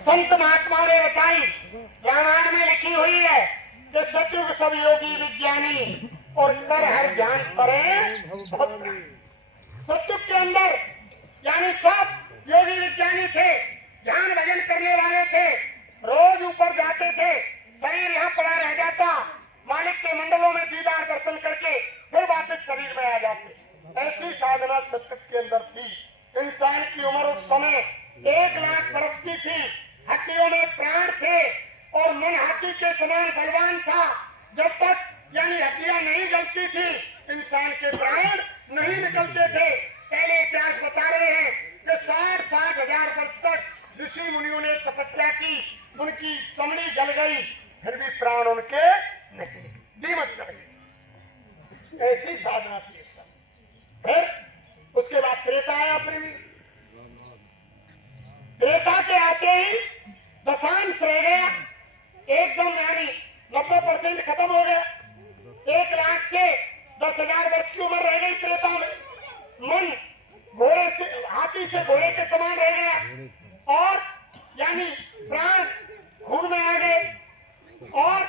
संत महात्माओं ने बताई, रामायण में लिखी हुई है कि सतयुग सब योगी विज्ञानी और कर हर ध्यान करें। सतयुग के अंदर यानी सब योगी विज्ञानी थे, ध्यान भजन करने वाले थे, रोज ऊपर जाते थे, शरीर यहाँ पड़ा रह जाता, मालिक के मंडलों में दीदार दर्शन करके फिर वापस शरीर में आ जाते। ऐसी साधना सतयुग के अंदर थी। इंसान की उम्र उस समय 1,00,000 वर्ष की थी, हड्डियों में प्राण थे और मन हाथी के समान बलवान था। जब तक यानी हड्डियां नहीं गलती थी, इंसान के प्राण नहीं निकलते थे। पहले इतिहास बता रहे हैं कि 60-60 हजार वर्ष तक ऋषि मुनियों ने तपस्या की, उनकी चमड़ी गल गई, फिर भी प्राण उनके निकले, दीमक चढ़ गई। ऐसी साधना थी। फिर उसके बाद त्रेता आया प्रेमी। त्रेता के आते ही दशांश रह गया, एकदम यानी 90% खत्म हो गया। 1,00,000 से 10,000 वर्ष की उम्र रह गई त्रेता में। मन घोड़े से, हाथी से घोड़े के समान रह गया और यानी प्राण खून में आ गए। और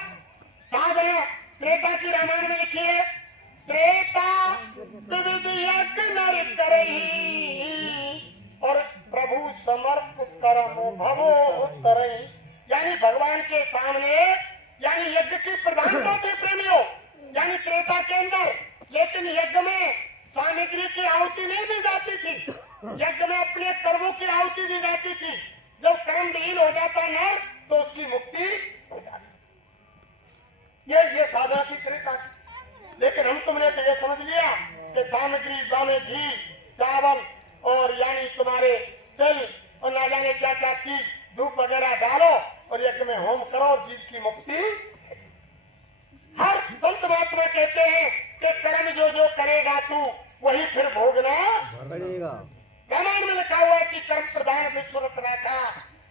साधना त्रेता की रामायण में लिखी है, त्रेता विविध यज्ञ नर करही और प्रभु समर्प करमो भवो तरही। यानी भगवान के सामने यानी यज्ञ की प्रधानता थी प्रेमियों, यानी त्रेता के अंदर। लेकिन यज्ञ में सामग्री की आहुति नहीं दी जाती थी, यज्ञ में अपने कर्मों की आहुति दी जाती थी। जब कर्म विहीन हो जाता नर तो उसकी मुक्ति हो जाती। ये साधना की त्रेता की। लेकिन हम तुमने तो ये समझ लिया कि सामग्री में घी, चावल और यानी तुम्हारे तिल और ना जाने क्या क्या चीज, धूप वगैरह डालो और यज्ञ में होम करो, जीव की मुक्ति। हर संत महात्मा कहते हैं कि कर्म जो जो करेगा तू वही फिर भोगना पड़ेगा। रामायण में लिखा हुआ है कि कर्म प्रधान विश्व रखा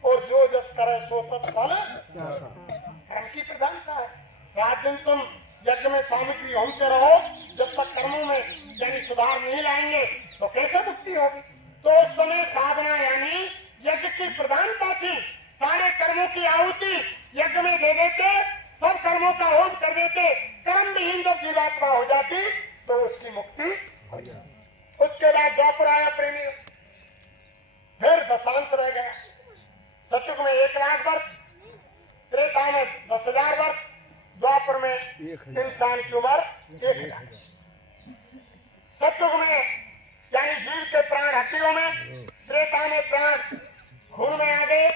और जो जस करे सो तत्फल। कर्म की प्रधानता है। रात दिन तुम यज्ञ में सामग्री होमते रहो, जब तक कर्मों में यानी सुधार नहीं लाएंगे तो कैसे मुक्ति होगी। तो उस समय साधना यानी यज्ञ की प्रधानता थी। सारे कर्मों की आहुति यज्ञ में दे देते, सब कर्मों का होम कर देते। कर्म विहीन जब जीवात्मा हो जाती तो उसकी मुक्ति हो जाती। उसके बाद द्वापर आया प्रेमी, फिर दशांश रह गया। सतयुग में 1,00,000 वर्ष, त्रेता में 10,000 वर्ष, द्वापर में इंसान की उम्र 1,000। सतयुग में यानी जीव के प्राण हड्डियों में, त्रेता में प्राण खून में आ गए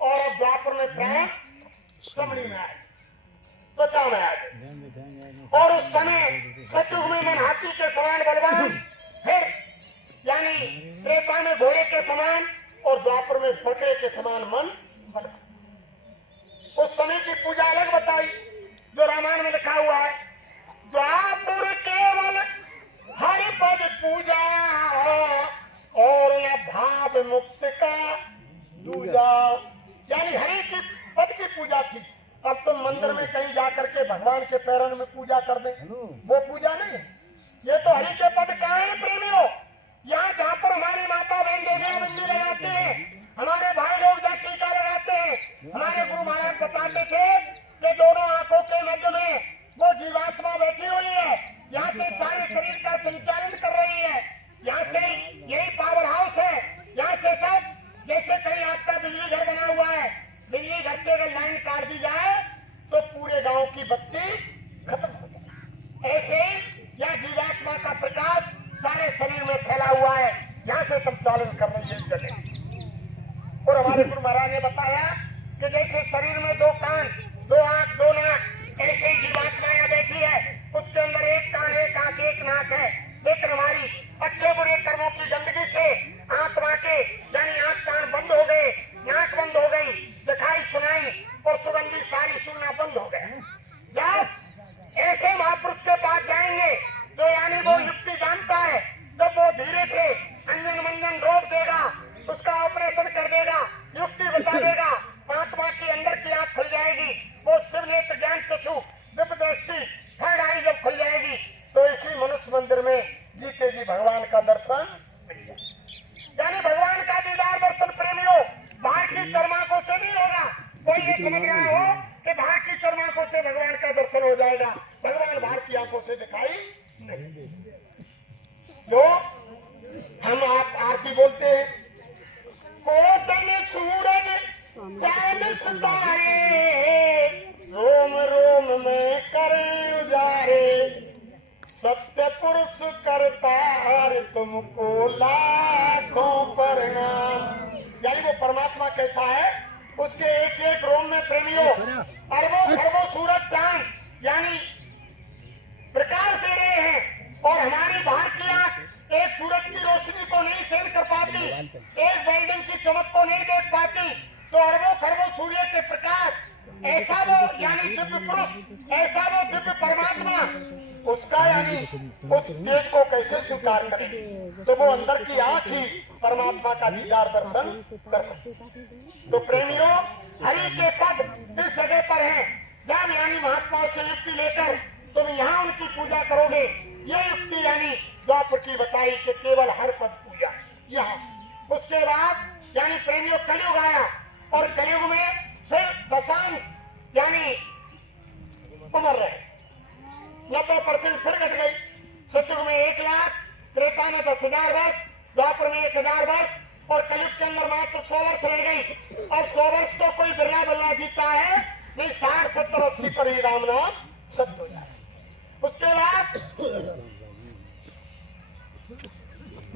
और अब द्वापर में प्राण चमड़ी में आ गए, त्वचा में आ गए। और उस समय सतयुग में मन हाथी के समान बलवान, फिर यानी त्रेता में घोड़े के समान और द्वापर में बकरे के समान मन बलवान। उस समय की पूजा अलग बताई जो रामायण में लिखा हुआ है, द्वापर केवल हरि पद पूजा और न भाव मुक्त का दूजा। यानी हरि की पद की पूजा थी। अब तुम मंदिर में कहीं जाकर के भगवान के पैरों में पूजा कर दे, वो पूजा नहीं है। ये तो हरि के पद कहाँ है प्रेमियों? यहाँ जहाँ पर हमारी माता बहन देवियां बिंदी लगाते हैं, हमारे भाई लोग जहाँ टीका लगाते हैं, हमारे गुरु महाराज बताते थे कि दोनों आंखों के मध्य में वो जीवात्मा बैठी हुई है, यहाँ से सारे शरीर का संचालन कर रही है। यहाँ से यही पावर हाउस है। यहाँ से सब जैसे कहीं आपका बिजली घर बना हुआ है, बिजली घर से अगर लाइन काट दी जाए तो पूरे गांव की बत्ती खत्म हो जाए। ऐसे यह जीवात्मा का प्रकाश सारे शरीर में फैला हुआ है, यहाँ से संचालन कर रही है जगह। और हमारे गुरु महाराज ने बताया कि जैसे शरीर में 2 कान, 2 आंख, 2 नाक, ऐसे जीवात्मा यहाँ बैठी है, उसके अंदर 1 कान, 1 आंख, 1 नाक है। लेकिन हमारी अच्छे बुरे कर्मों की गंदगी से आत्मा के यानी आंख कान बंद हो गए, नाक बंद हो गई, दिखाई सुनाई और सुगंधी सारी सुनना बंद हो गया। जब ऐसे महापुरुष के पास जाएंगे जो यानी वो युक्ति जानता है, जब वो धीरे से अंजन मंजन रोक देगा, उसका ऑपरेशन कर देगा, युक्ति बता देगा, आत्मा की अंदर की आंख खुल जाएगी, वो शिव दिखाई नहीं। तो हम आप आरती बोलते हैं, कोटन सूरज चांद सितारे, रोम रोम में करें उजारे, सत्य पुरुष करता हर तुमको लाखों प्रणाम। यानी वो परमात्मा कैसा है, उसके एक एक रोम में प्रेमियों अरबों खरबों सूरज चांद यानी प्रकाश दे रहे हैं, और हमारी भारतीय आंख एक सूरज की रोशनी को नहीं सहन कर पाती, एक बिल्डिंग की चमक को नहीं देख पाती, तो अरबों खरबों सूर्य के प्रकाश ऐसा वो यानी दिव्य पुरुष, ऐसा वो दिव्य परमात्मा, उसका यानी उस तेज को कैसे स्वीकार करें। तो वो अंदर की आंख ही परमात्मा का दीदार दर्शन कर सकते। तो प्रेमियों, हरि के पद इस जगह पर हैं, जब यानी महात्माओं से युक्ति लेकर तुम यहाँ उनकी पूजा करोगे। ये युक्ति यानी द्वापर की बताई कि केवल हर पद पूजा यहाँ। उसके बाद यानी प्रेमियों कलयुग आया, और कलयुग में फिर दशांश यानी उम्र रहे, 90% फिर घट गई। सतयुग में 1 लाख, त्रेता में 10,000 वर्ष, द्वापर में 1,000 वर्ष, और कलयुग के अंदर मात्र 100 वर्ष रह गई। और 100 वर्ष तो कोई बिरला बिरला जीता है, नहीं 60, 70, 80 पर ही राम नाम सत्य हो जाए। उसके बाद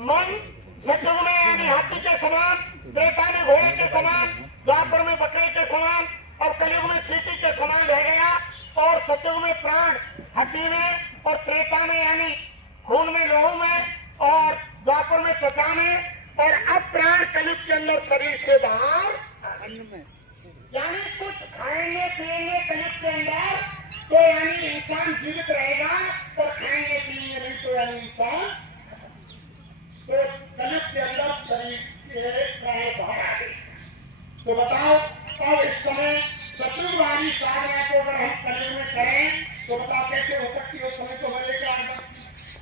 मन सतयुग में यानी हाथी के समान, त्रेता में घोड़े के समान, द्वापर में बकरे के समान, और कलयुग में चींटी के समान रह गया। और सतयुग में प्राण हड्डी में, और त्रेता में यानी खून में, लोहू में, और द्वापर में त्वचा में, और अब प्राण कलयुग के अंदर शरीर से बाहर यानी कुछ खाएंगे पिएंगे कलयुग के अंदर, तो यानी इंसान जीवित रहेगा, और खाएंगे पिएंगे नहीं तो यानी इंसान तो कलयुग के अंदर शरीर के प्राण बाहर आ गए। तो बताओ, अब इस समय शत्रुवादी साधना को अगर हम कलयुग में करें तो बताओ कैसे हो सकती है। उस समय तो हर एक आदमी,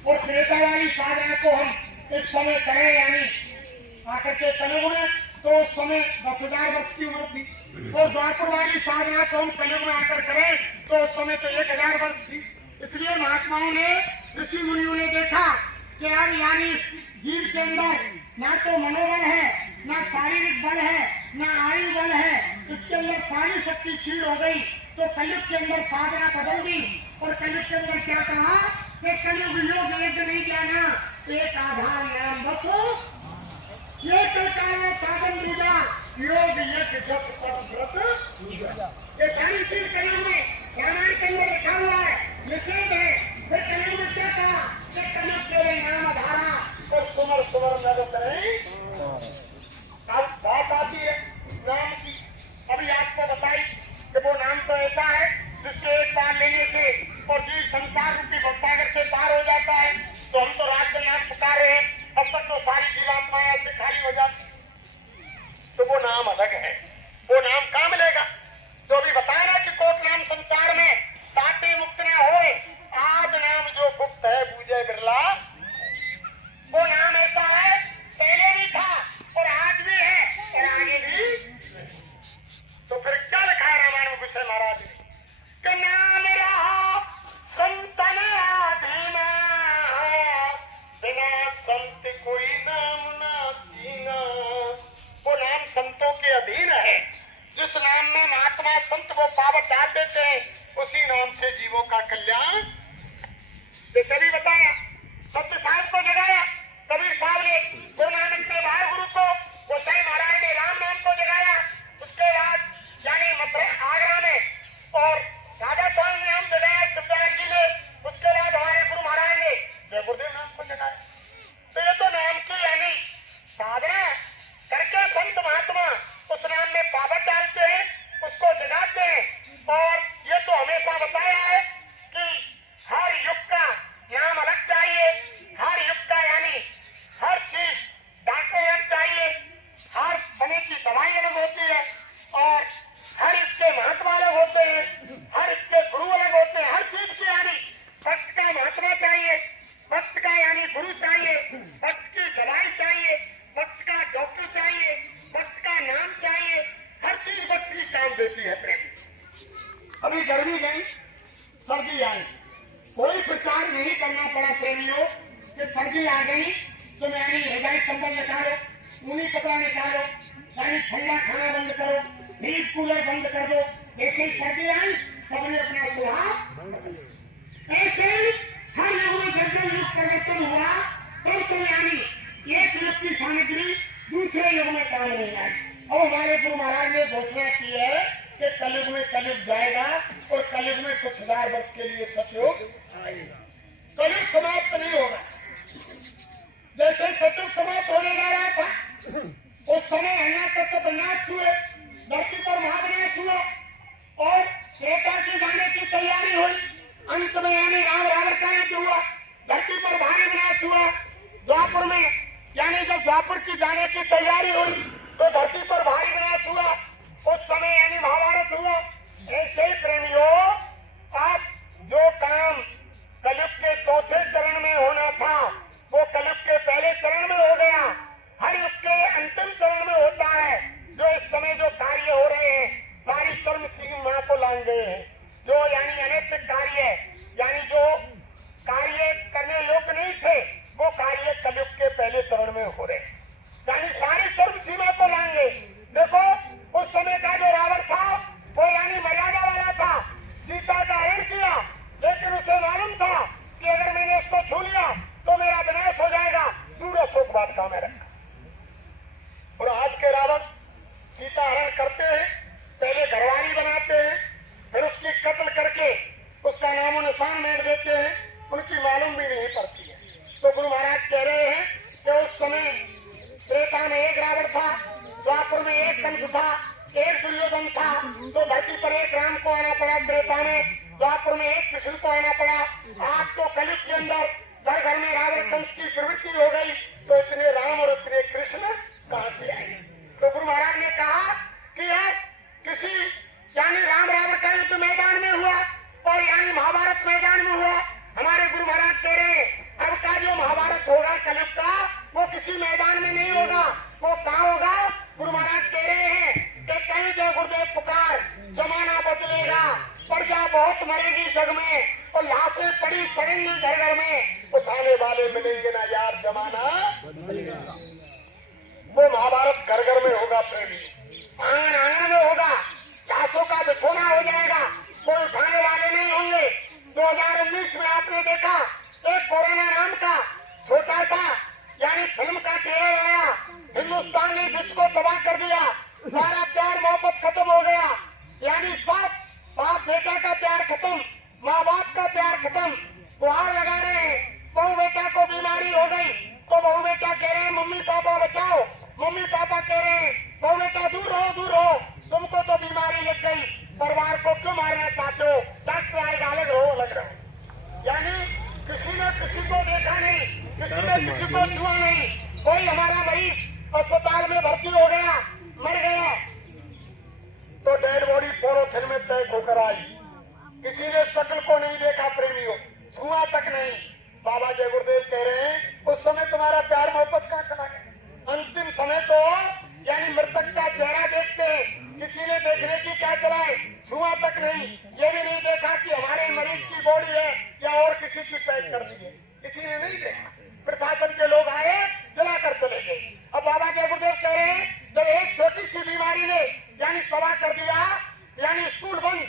और त्रेतावादी साधना को हम इस समय करें यानी आकर के कलयुग में, तो उस समय 10,000 वर्ष की उम्र थी। और द्वापरवादी साधना को हम कलयुग में आकर करें तो उस समय तो 1,000 वर्ष थी। इसलिए महात्माओं ने, ऋषि मुनियों ने देखा कि अब यानी जीव के अंदर ना तो मनोबल है, ना शारीरिक बल है, ना आयु बल है, इसके अंदर सारी शक्ति क्षीण हो गई। तो कलयुग के अंदर साधना बदल दी, और कलयुग के अंदर क्या कहा कि कलयुग योग एक नहीं जाना, एक आधार नाम बसो, ये काला साधन दूजा, योग यज्ञ जप तप व्रत पूजा। ये सारी चीज कलयुग में रामायण के अंदर लिखा हुआ है, निषेध है। फिर कलयुग में क्या कहा कि कलयुग तेरे नाम आधारा, और सुमर सुमर नर करें। अब बात आती है नाम की। अभी आपको बताई कि वो नाम तो ऐसा है जिसके एक बार लेने से और जीव संसार रूपी भवसागर से पार हो जाता है। तो हम तो रात दिन नाम पुकारे हैं, अब तक तो सारी जीवात्माएं ऐसे खाली हो जाती। तो वो नाम अलग है, वो नाम कहाँ मिलेगा? तो अभी बताया ना कि कोट नाम संसार में ताते मुक्त न होए, आज नाम जो गुप्त है बूझे बिरला। वो नाम ऐसा है, पहले भी था और आज भी है और आगे भी। तो फिर क्या लिखा है रामायण में गुस्से महाराज के नाम रहा संतन आधीना, बिना संत कोई नाम ना जीना। वो नाम संतों के अधीन है। जिस नाम में महात्मा संत वो पावत डाल देते हैं, उसी नाम से जीवों का कल्याण। जैसे भी बताया, सत्य साहब को जगाया कबीर साहब ने, गुरु नानक के भाई गुरु को गोसाई महाराज ने राम नाम को जगाया। उसके बाद यानी मथुरा आगरा में और राजा स्वामी ने हम जगाया शिवदास जी ने। उसके बाद हमारे गुरु महाराज ने जय गुरुदेव नाम को जगाया। तो ये तो नाम की यानी साधना करके संत महात्मा उस नाम में पावत डालते हैं, उसको जगाते हैं। और ये तो हमेशा बताया है कि हर युग का नाम अलग चाहिए, हर युग का यानी हर चीज डॉक्टर अलग चाहिए, हर बने की दवाई अलग होती है, और हर इसके महात्मा अलग होते हैं, हर इसके गुरु अलग होते हैं। हर चीज की यानी भक्त का महात्मा चाहिए, भक्त का यानी गुरु चाहिए, भक्त की दवाई चाहिए, भक्त का डॉक्टर चाहिए, भक्त का नाम चाहिए। हर चीज भक्त की काम देती है प्रेम। अभी गर्मी गई, सर्दी आई, कोई प्रचार नहीं कर सर्दी आ गई तो यानी रजाई कंबल निकालो, ऊनी कपड़ा निकालो, यानी ठंडा खाना बंद करो, फ्रिज कूलर बंद कर दो। जैसे ही सर्दी आई सबने अपना स्वभाव ऐसे हर युग में जब जब युग परिवर्तन हुआ तब तो यानी एक युग की सामग्री दूसरे युग में काम नहीं आई। और हमारे गुरु महाराज ने घोषणा की है कि कलयुग में कलयुग जाएगा और कलयुग में कुछ हजार वर्ष के लिए सतयुग आएगा। कलयुग समाप्त नहीं होगा। जैसे सतयुग समाप्त होने जा रहा था उस समय हिरण्यकश्यप से विनाश हुए, धरती पर महाविनाश हुआ और त्रेता की जाने की तैयारी हुई। अंत में यानी राम रावण का युद्ध हुआ, धरती पर भारी विनाश हुआ। द्वापर में यानी जब द्वापर की जाने की तैयारी हुई तो धरती पर भारी विनाश हुआ। उस समय यानी महाभारत हुआ। ऐसे ही प्रेमियों, आप जो काम कलयुग के चौथे चरण में होना था वो कलयुग के पहले चरण में हो गया। हर युग के अंतिम चरण में होता है। जो इस समय जो कार्य हो रहे हैं सारी चरम सीमा को लांग गए हैं। जो यानी अनैतिक कार्य यानी जो कार्य करने योग्य नहीं थे वो कार्य कलयुग के पहले चरण में हो रहे हैं, यानी सारी चरम सीमा को लांगे। देखो उस समय का जो रावण था वो यानी मर्यादा वाला था, सीता का हरण किया, लेकिन उसे मालूम था कि अगर मैंने इसको छू लिया तो मेरा विनाश हो जाएगा। दूर अशोक वाटिका में रखा। और आज के रावण सीता हरण करते हैं, पहले घरवाली बनाते हैं, फिर उसकी कत्ल करके उसका नामो निशान मेट देते हैं, उनकी मालूम भी नहीं पड़ती है। तो गुरु महाराज कह रहे हैं कि उस समय त्रेता में एक रावण था, द्वापर में एक कंस था, एक दुर्योधन था। तो धरती पर एक राम को आना पड़ा त्रेता में, द्वापर में एक कृष्ण को आना पड़ा। आज तो कलयुग के अंदर घर घर में रावण कंस की प्रवृत्ति हो गई, तो इतने राम और इतने कृष्ण कहां से आए? तो गुरु महाराज ने कहा कि यार किसी यानी राम रावण का युद्ध मैदान में हुआ और यानी महाभारत मैदान में हुआ। हमारे गुरु महाराज कह रहे हैं अब का जो महाभारत होगा कलयुग का वो किसी मैदान में नहीं होगा, वो कहाँ होगा? गुरु महाराज कह रहे हैं कि कहीं जय गुरुदेव पुकार, जमाना बदलेगा, प्रजा बहुत मरेगी जग में और लाशें पड़ी पड़ेंगी घर घर में, उठाने वाले मिलेंगे ना यार, जमाना बदलेगा। वो महाभारत घर घर में होगा प्रेमी, आंगन आंगन में होगा, लाशों का बिछोना हो जाएगा, कोई उठाने वाले नहीं होंगे। 2019 में आपने देखा एक कोरोना नाम का छोटा सा यानी फिल्म का ट्रेलर आया, हिंदुस्तान ने विश्व को तबाह कर दिया, सारा प्यार मोहब्बत खत्म हो गया, यानी सब बाप बेटा का प्यार खत्म, माँ बाप का प्यार खत्म। गुहार लगा रहे हैं, बहू बेटा को बीमारी हो गई तो बहू बेटा कह रहे हैं मम्मी पापा बचाओ, मम्मी पापा कह रहे हैं बहू बेटा दूर रहो, तुमको तो बीमारी लग गई, परिवार को क्यों मारना चाहते हो? डॉक्टर आएगा अलग रहो। यानी किसी ने किसी को देखा नहीं, किसी ने किसी को छुआ नहीं। कोई हमारा मरीज अस्पताल में भर्ती हो गया, मर गया तो डेड बॉडी पॉलीथिन में पैक होकर आई, किसी ने शक्ल को नहीं देखा प्रेमियों, छुआ तक नहीं। बाबा जय गुरुदेव कह रहे हैं उस समय तुम्हारा प्यार मोहब्बत कहाँ चला गया? अंतिम समय तो यानी मृतक का चेहरा देखते हैं, किसी ने देखने की क्या चलाए, छुआ तक नहीं, ये भी नहीं देखा कि हमारे मरीज की बॉडी है या और किसी की पैक कर दी है, किसी ने नहीं देखा। प्रशासन के लोग आए, जलाकर चले गए। अब बाबा जय गुरुदेव कह रहे हैं जब एक छोटी सी बीमारी ने यानी तबाह कर दिया, यानी स्कूल बंद,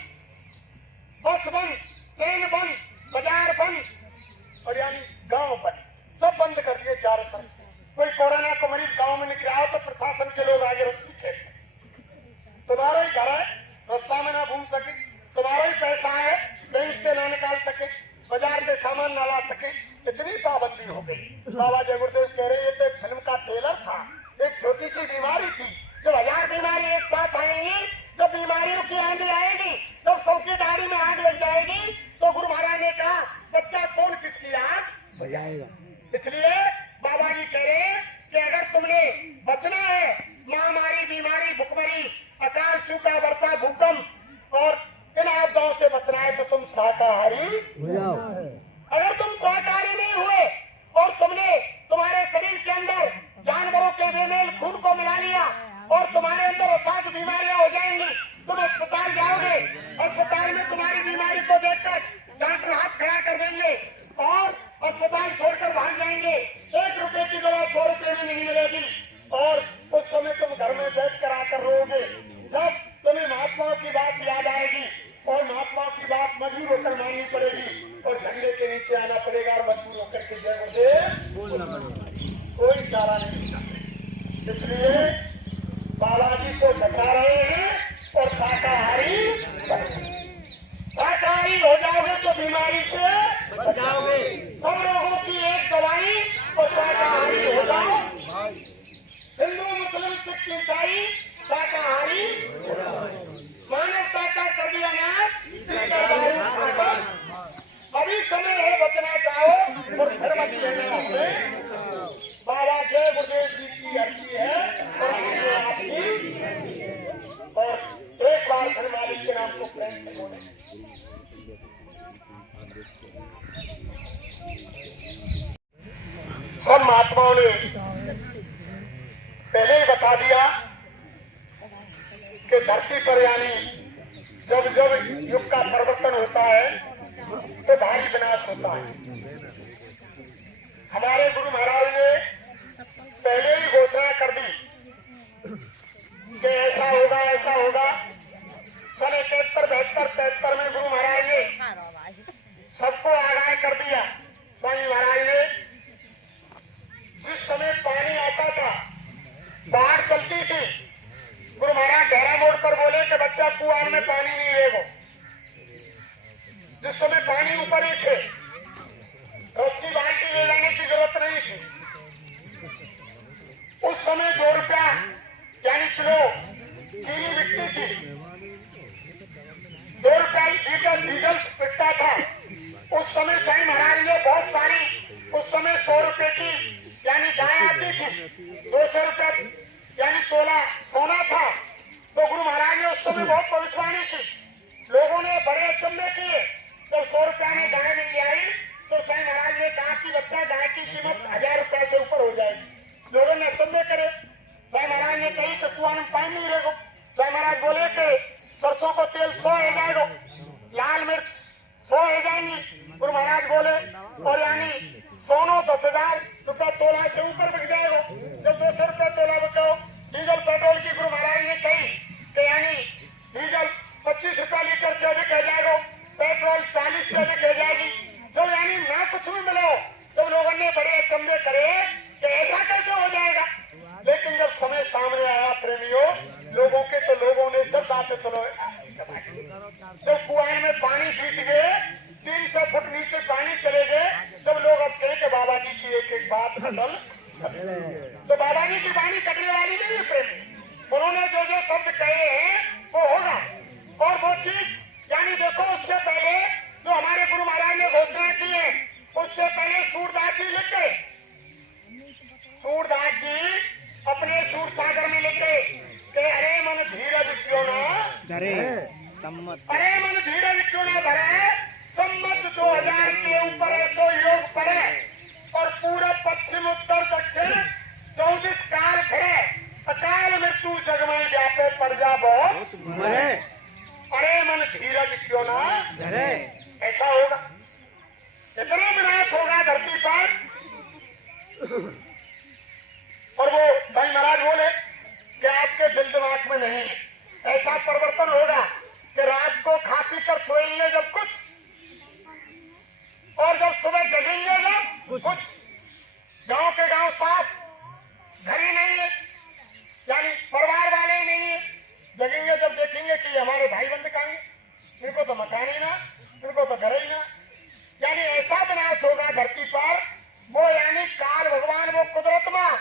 बस बंद, ट्रेन बंद, बाजार बंद और यानी गांव बंद, सब बंद कर दिए चारों तरफ। कोई कोरोना को मरीज गांव में निकला हो तो प्रशासन के लोग आगे रुक सीखे, तुम्हारा ही घर है, रास्ता में ना घूम सके, तुम्हारा ही पैसा है, बैंक से ना निकाल सके, बाजार से सामान ना ला सके, इतनी पाबंदी हो गई। बाबा जय गुरुदेव कह रहे ये तो एक फिल्म का ट्रेलर था, एक छोटी सी बीमारी थी। जब 1000 बीमारी एक साथ आएंगी, जब बीमारियों की आंधी आएगी, जब सबकी दाढ़ी में आग लग जाएगी, तो गुरु महाराज ने कहा बच्चा कौन किसकी आग बजाएगा? इसलिए बाबा जी कह रहे हैं कि अगर तुमने बचना है महामारी, बीमारी, भुखमरी, अकाल, सूखा, वर्षा, भूकंप और इन आपदाओं से बचना है तो तुम शाकाहारी हो जाओ। अगर तुम शाकाहारी नहीं हुए और तुमने तुम्हारे शरीर के अंदर जानवरों के बेमेल खून को मिला लिया और तुम्हारे अंदर असाध्य बीमारियां हो जाएंगी, तुम अस्पताल जाओगे, अस्पताल में तुम्हारी बीमारी को देखकर डॉक्टर हाथ खड़ा कर देंगे और अस्पताल छोड़कर भाग जाएंगे, 1 रुपए की दवा 100 रुपए में नहीं मिलेगी, और उस समय तुम घर में बैठ कर आकर रोगे। जब तुम्हें महात्माओं की बात याद आएगी और महात्माओं की बात मजबूर होकर माननी पड़ेगी और झंडे के नीचे आना पड़ेगा और मजबूर होकर के जय मुझे बोलना पड़ेगा, कोई चारा नहीं। इसलिए बालाजी को बचा रहे हैं और शाकाहारी शाकाहारी हो जाओगे तो बीमारी से बच जाओगे। सब लोगों की एक दवाई और शाकाहारी हो जाओ। हिंदू मुस्लिम सिख ईसाई शाकाहारी, मानवता का कर दिया नाश, अभी समय है बचना चाहो और फिर मत लेना। बाबा जय गुरुदेव जी की अर्जी है और आपकी, और एक बार फिर मालिक के नाम को प्रेम से बोले। सब महात्माओं ने पहले ही बता दिया कि धरती पर यानी जब जब युग का परिवर्तन होता है तो भारी विनाश होता है। हमारे गुरु महाराज ने पहले ही घोषणा कर दी कि ऐसा होगा ऐसा होगा। सन 71, 72, 73 में गुरु महाराज ने सबको आगाह कर दिया। स्वामी महाराज ने जिस समय पानी आता था, बाढ़ चलती थी, गुरु महाराज गहरा मोड़ पर बोले कि बच्चा कुआं में पानी नहीं रहेगा। जिस समय पानी ऊपर ही थे, रस्सी बांध के ले जाने की जरूरत नहीं थी। उस समय 2 रुपया यानी किलो चीनी बिकती थी, 2 रुपया लीटर डीजल बिकता था। उस समय साईं महाराज ने बहुत सारी, उस समय 100 रुपए की यानी गाय आती थी, 200 रुपया यानी तोला सोना था। तो गुरु महाराज ने उस समय बहुत भविष्यवाणी की। लोगों ने बड़े अचंभे किए। तो 100 रुपया में गाय मिल आई तो साईं महाराज ने कहा कि बच्चा गाय की कीमत 1000 रुपए से ऊपर हो जाएगी। लोगों ने अचंभे करे। साईं महाराज ने कही कि कुआं में पानी नहीं रहेगा। साईं महाराज बोले कि सरसों को तेल 100 हो जाएगा, लाल मिर्च 100 हो जाएंगी। गुरु महाराज बोले और यानी सोनो 10,000 रुपया तोला से ऊपर बिक जाएगा। जब 200 रुपया तोला बिकाओ। डीजल पेट्रोल की गुरु महाराज ने कही कि यानी डीजल 25 रुपया लीटर से अधिक हो जाएगा, पेट्रोल 40 से अधिक हो जाएगी। जब यानी ना कुछ भी मिलो तो लोगों ने बड़े अचंभे करे कि ऐसा कैसे हो जाएगा। लेकिन जब समय सामने आया प्रेमियों लोगों के, तो लोगों ने जब बातें सुनो, जब कुआं में पानी बीत गए, 300 फुट नीचे पानी चले गए, जब लोग अब कहे कि बाबा जी की एक एक बात बदल, तो बाबा जी की वाणी कटने वाली नहीं है प्रेमी। उन्होंने जो जो शब्द कहे हैं वो होगा। और वो चीज यानी देखो, उससे पहले जो हमारे गुरु महाराज ने घोषणा की है, उससे पहले सूरदास जी लिखे, सूरदास जी अपने सूर सागर में लिखे कि अरे मन धीरज क्यों न धरे, अरे मन धीरज क्यों न धरे, सम्मत 2000 के ऊपर तो योग पड़े और पूरा पश्चिम उत्तर दक्षिण 24 काल खड़े, अकाल मृत्यु जगमय व्यापे प्रजा बहुत मरे, अरे मन धीरज क्यों न धरे। ऐसा होगा, इतना विनाश होगा धरती पर। और वो भाई महाराज बोले कि आपके दिल दिमाग में नहीं, ऐसा परिवर्तन होगा कि रात को खा पी कर सोएंगे जब कुछ, और जब सुबह जगेंगे जब कुछ। गांव के गांव साफ, घर ही नहीं है, यानी परिवार वाले ही नहीं है। जगेंगे जब देखेंगे कि हमारे भाई बंद कहेंगे, इनको तो मकान ही ना, इनको तो घर ही ना। यानी ऐसा विनाश होगा धरती पर। वो यानी काल भगवान, वो कुदरत मां,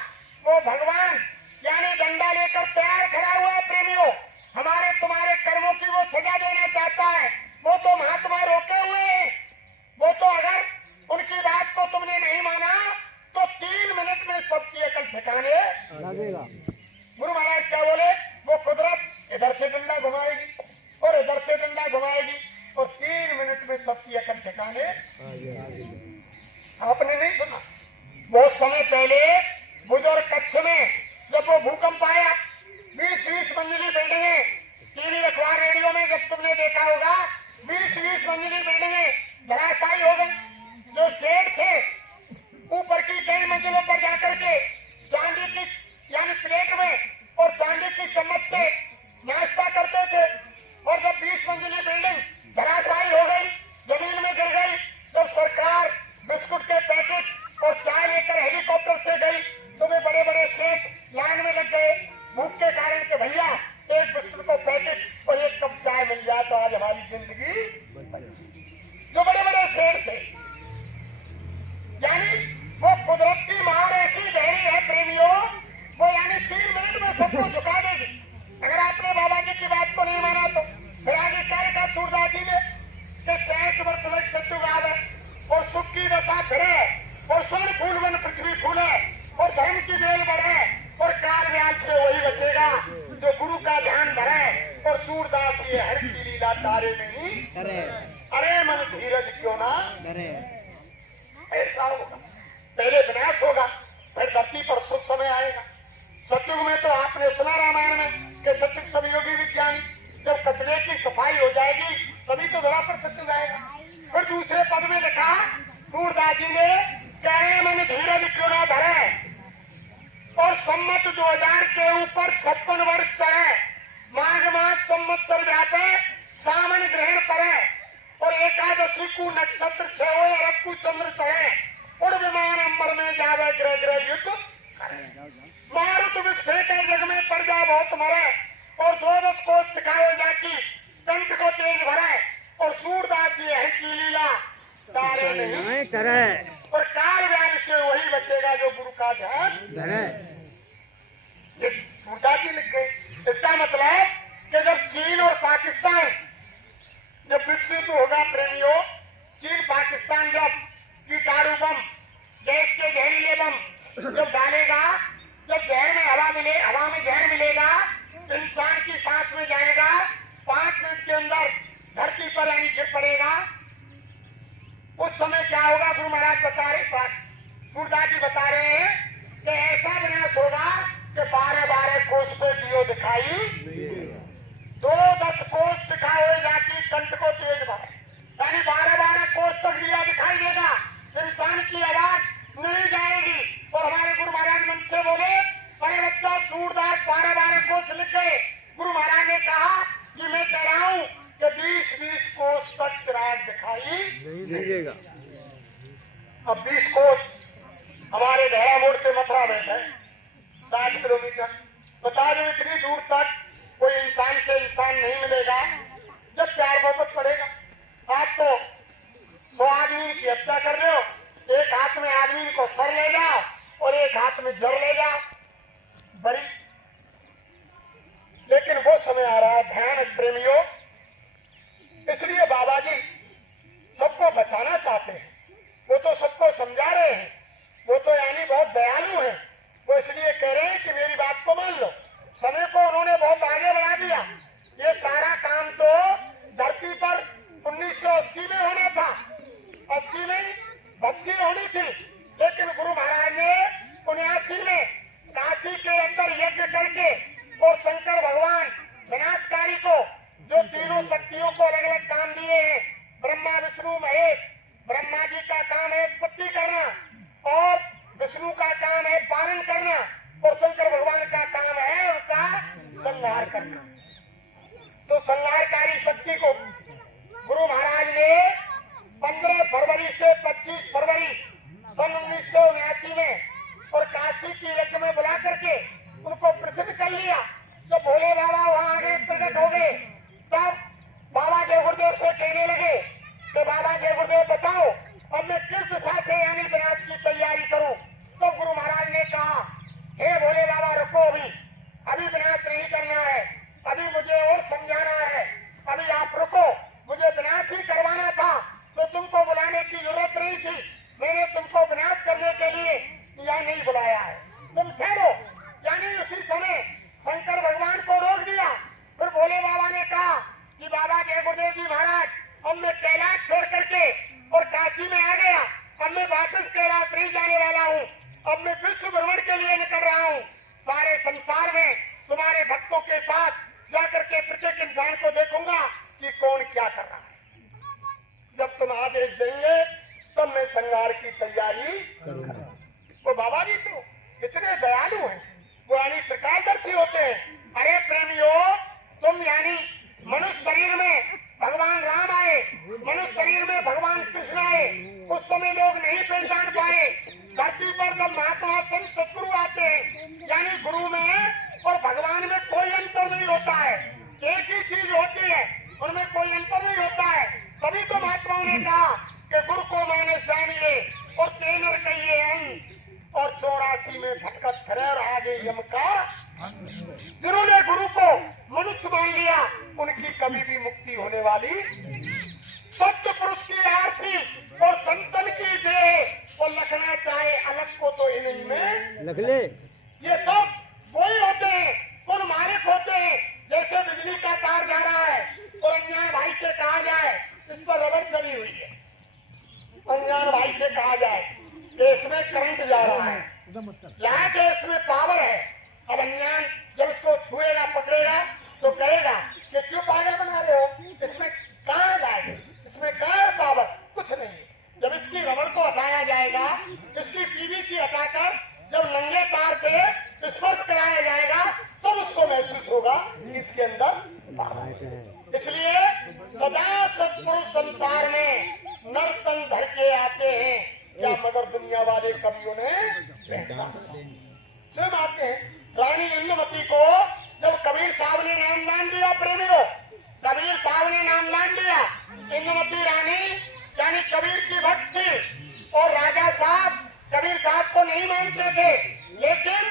वो भगवान यानी डंडा लेकर तैयार खड़ा हुआ है प्रेमियों। हमारे तुम्हारे कर्मों की वो सजा देना चाहता है। वो तो महात्मा रोके हुए हैं। वो तो अगर उनकी बात को तुमने नहीं माना तो 3 मिनट में सबकी अकल ठिकाने लगेगा। गुरु महाराज क्या बोले, वो कुदरत इधर से डंडा घुमाएगी और इधर से डंडा घुमाएगी और 3 मिनट में सबकी अकल ठिकाने। आपने नहीं सुना, बहुत समय पहले बुजुर्ग कच्छ में जब वो भूकंप आया, 20-20 मंजिली बिल्डिंगें, टीवी अखबार रेडियो में जब तुमने देखा होगा, 20-20 मंजिली बिल्डिंगें धराशायी हो गई। जो शेड थे सुना रामायण में कि सत्य सब योगी विज्ञानी, जब कचरे की सफाई हो जाएगी तभी तो धरा पर सत्य जाएगा। फिर दूसरे पद में लिखा सूरदास जी ने, कहे मन धीरज क्यों ना धरे और सम्मत 2000 के ऊपर 56 वर्ष चढ़े, माघ मास संवत्सर व्यापे सामन ग्रहण करे और एकादशी को नक्षत्र 6 हो रथ को चंद्र चढ़े और विमान अंबर में जावे ग्रह ग्रह युद्ध मारुत विस्फेटे जग में प्रजा बहुत मरे और 12 को सिखाए जाकी कंठ को तेज भरे और सूरदास ये है की लीला तारे नहीं करे और काल व्याध से वही बचेगा जो गुरु का ध्यान धरे। ये सूरदास जी लिख गए। इसका मतलब कि जब चीन और पाकिस्तान जब विकसित होगा प्रेमियों, चीन पाकिस्तान जब कीटाणु बम गैस के जहरीले बम जब डालेगा, जब जहर में हवा में जहर मिलेगा तो इंसान की सांस में जाएगा, 5 मिनट के अंदर धरती पर यानी गिर पड़ेगा। उस समय क्या होगा गुरु महाराज बता रहे, सूरदास जी बता रहे हैं कि ऐसा विनाश होगा कि 12-12 कोस पे दियो दिखाई 2-10 कोस सिखाओ जाती कंठ को तेज भरे, यानी 12-12 कोस तक दिया दिखाई देगा, इंसान की आवाज नहीं जाएगी। और हमारे गुरु महाराज मन से बोले, अरे बच्चा सूरदास 12-12 कोस लिख गए। गुरु महाराज ने कहा कि मैं कह रहा हूँ कि 20-20 कोस तक चिराग दिखाई नहीं देगा। अब 20 कोस हमारे धरा मोड़ से मथुरा बैठे 60 किलोमीटर, बता दो इतनी दूर तक कोई इंसान से इंसान नहीं मिलेगा जब प्यार मोहब्बत पड़ेगा। आप तो 100 आदमी की हत्या कर रहे हो, एक हाथ में आदमी को सर ले जाओ और एक हाथ में जड़ ले जाओ बड़ी। लेकिन वो समय आ रहा है भयानक प्रेमियों, इसलिए बाबा जी सबको बचाना चाहते हैं। वो तो सबको समझा रहे हैं, वो तो यानी बहुत दयालु हैं। वो इसलिए कह रहे हैं कि मेरी बात को मान लो। समय को उन्होंने बहुत आगे बढ़ा दिया। ये सारा काम तो धरती पर 1980 में होना था, 80 में भक्ति होनी थी, लेकिन गुरु महाराज ने 79 में काशी के अंदर यज्ञ करके और शंकर भगवान विनाशकारी को जो तीनों शक्तियों को अलग अलग काम दिए हैं, ब्रह्मा विष्णु महेश, ब्रह्मा जी का काम है उत्पत्ति करना और विष्णु का काम है पालन करना और शंकर भगवान का काम है उनका संहार करना। तो संहारकारी शक्ति को गुरु महाराज ने 15 फरवरी से 25 फरवरी सन 1979 में और काशी की यज्ञ में बुला करके उनको प्रसिद्ध कर लिया। जब भोले बाबा वहां आगे प्रकट हो गए तब बाबा जय गुरुदेव से कहने लगे कि बाबा जय गुरुदेव बताओ अब मैं किस दिशा से यानी विनाश की तैयारी करूं। तो गुरु महाराज ने कहा, हे भोले बाबा रुको, अभी विनाश नहीं करना है, अभी मुझे और समझाना है, अभी आप रुको, मुझे विनाश ही करवाना था तो तुमको बुलाने की जरूरत नहीं थी, मैंने तुमको विनाश करने के लिए यहाँ नहीं बुलाया है, तुम ठहरो। यानी उसी समय शंकर भगवान को रोक दिया। फिर भोले बाबा ने कहा कि बाबा जय गुरुदेव जी महाराज अब मैं कैलाश छोड़ करके और काशी में आ गया, अब मैं वापस कैलाश नहीं जाने वाला हूँ, अब मैं विश्व भ्रमण के लिए निकल रहा हूँ, सारे संसार में तुम्हारे भक्तों के साथ जाकर के प्रत्येक इंसान को देखूंगा कि कौन क्या कर रहा है। जब तुम आदेश देंगे तब मैं संहार की तैयारी करूंगा। वो बाबा जी तो इतने दयालु हैं, वो यानी त्रिकालदर्शी होते हैं। अरे प्रेमियों, तुम यानी मनुष्य शरीर में भगवान राम आए, मनुष्य शरीर में भगवान कृष्ण आए, उस समय लोग नहीं पहचान पाए। धरती पर जब महात्मा संत सतगुरु आते हैं, यानी गुरु में और भगवान में कोई अंतर नहीं होता है, एक ही चीज होती है, उनमें कोई अंतर नहीं होता है। तभी तो महात्माओं ने कहा कि गुरु को मानस जानिए और तेनर कहिए अंग और 84 में भटकत खरेर आगे यम का। जिन्होंने गुरु को मनुष्य मान लिया उनकी कभी भी मुक्ति होने वाली। सत्य पुरुष की आरसी और संतन की देह और लखना चाहे अलग को तो इन्हीं में लख ले। ये सब वही होते हैं, कौन मालिक होते हैं। जैसे बिजली का तार जा रहा है और अनजान भाई से कहा जाए इस पर रबड़ चढ़ी हुई है, अनजान भाई से कहा जाए कि इसमें करंट जा रहा है, यहाँ के इसमें पावर है। अब अनजान जब उसको नंगे तार से स्पर्श कराया जाएगा तब उसको महसूस होगा कि इसके अंदर। इसलिए सदा सत्पुरुष संसार में नर तन धर के आते हैं क्या, मगर दुनिया वाले कवियों ने स्वयं आते हैं। रानी इंदुमती को जब कबीर साहब ने नामदान दिया, प्रेमियों, कबीर साहब ने नामदान दिया, इंदुमती रानी यानी कबीर की भक्त थी और राजा साहब कबीर साहब को नहीं मानते थे, लेकिन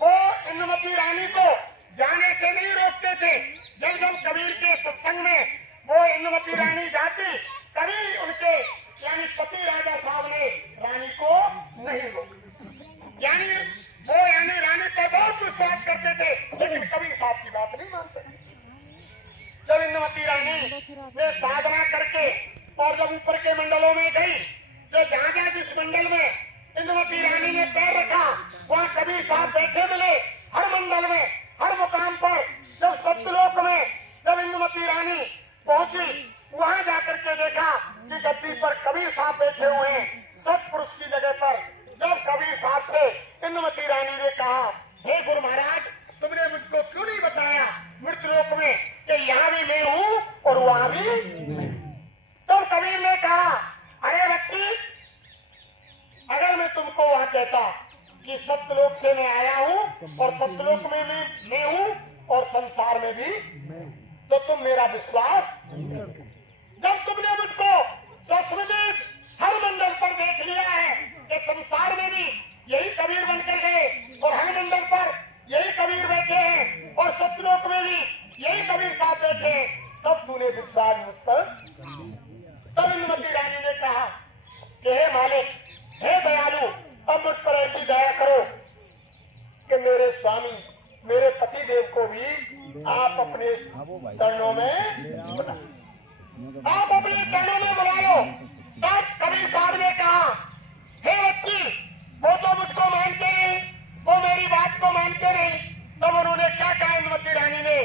वो इंदुमती रानी को जाने से नहीं रोकते थे। जब जब कबीर के सत्संग में वो इंदुमती रानी जाती, कभी उनके यानी पति राजा साहब ने रानी को नहीं रोका। यानी वो यानी रानी पर बहुत विश्वास करते थे, लेकिन कबीर साहब की बात नहीं मानते थे। जब इंदुमती रानी ने साधना करके और जब ऊपर के मंडलों में गई, तो जहाँ जहाँ जिस मंडल में इंदुमती रानी ने पैर रखा वहाँ कबीर साहब बैठे मिले। हर मंडल में, हर मुकाम पर, जब सत्यलोक में जब इंदुमती रानी पहुंची, वहां जाकर के देखा कि गद्दी पर कबीर साहब बैठे हुए हैं, सत्पुरुष की जगह पर। जब कबीर साहब से इंदुमती रानी ने कहा, हे गुरु महाराज, तुमने मुझको क्यों नहीं बताया मृत्युलोक में कि यहाँ भी मैं हूँ और वहाँ भी। तब कबीर ने कहा, अरे बच्ची, अगर मैं तुमको वहां कहता कि सत्यलोक से मैं आया हूँ और सत्यलोक में मैं हूँ और संसार में भी, तो तुम मेरा विश्वास। जब तुमने मुझको सस्मृत हर मंडल पर देख लिया है कि संसार में भी यही कबीर बनकर गए और हर मंडल पर यही कबीर बैठे हैं और सत्यलोक में भी यही कबीर साहब बैठे हैं, तब तूने विश्वास मुझ पर। तब इंदुमती रानी ने कहा कि हे मालिक, हे दयालु, अब मुझ पर ऐसी दया करो कि मेरे स्वामी, मेरे पति देव को भी आप अपने चरणों में बुला, आप अपने चरणों में बुला लो। तब कबीर साहब ने कहा, हे बच्ची, वो तो मुझको मानते नहीं, वो मेरी बात को मानते नहीं। तब उन्होंने क्या कहा इंदुमती रानी ने,